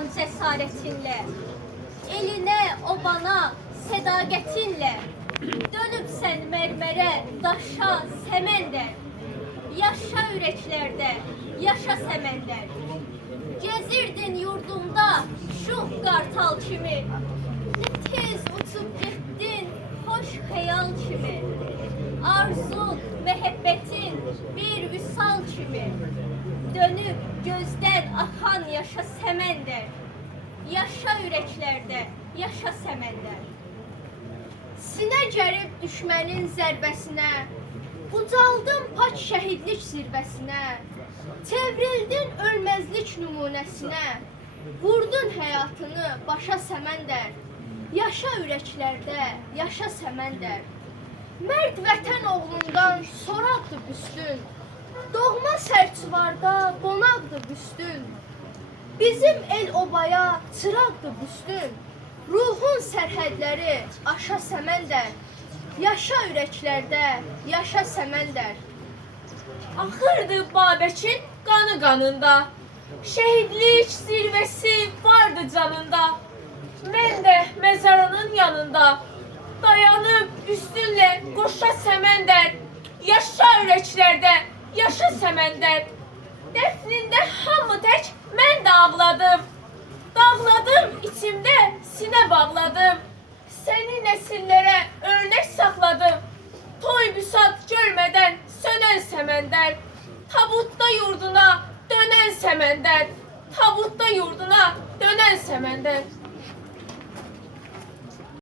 can cesaretinle, eline, obana, sedaqetinle, dönüp sen mermere, daşa, semender, yaşa yüreklerde, yaşa semender. Gezirdin yurdumda şu kartal kimi, ne tez uçup gittin hoş hayal kimi, arzun, mehebbetin bir vüsal kimi, dönüp gözden akan yaşa semender, yaşa yüreklerde, yaşa semender. Sinə gərib düşmənin zərbəsinə, ucaldın pak şəhidlik zirvəsinə, çevrildin ölməzlik nümunəsinə, vurdun həyatını başa səməndər, yaşa ürəklərdə, yaşa səməndər. Mərd vətən oğlundan soraqdı büstün, doğma sərçivarda qonaqdı büstün, bizim el obaya çıraqdı büstün, ruhun sərhədləri aşa səməndər, yaşa ürəklərdə, yaşa səməndər. Axırdı Babəkin qanı qanında, şəhidlik zirvəsi vardı canında. Mən də məzarının yanında dayanıb üstünlə qoşa səməndər, yaşa ürəklərdə, yaşa səməndər. Dəfnində hamı tək mən də ağladım, dağladım içimdə sinə bağladım. Səni nəsillərə örnək saxladım, toy büsat görmədən sönən səməndər, tabutda yurduna dönən səməndər, tabutda yurduna dönən səməndər.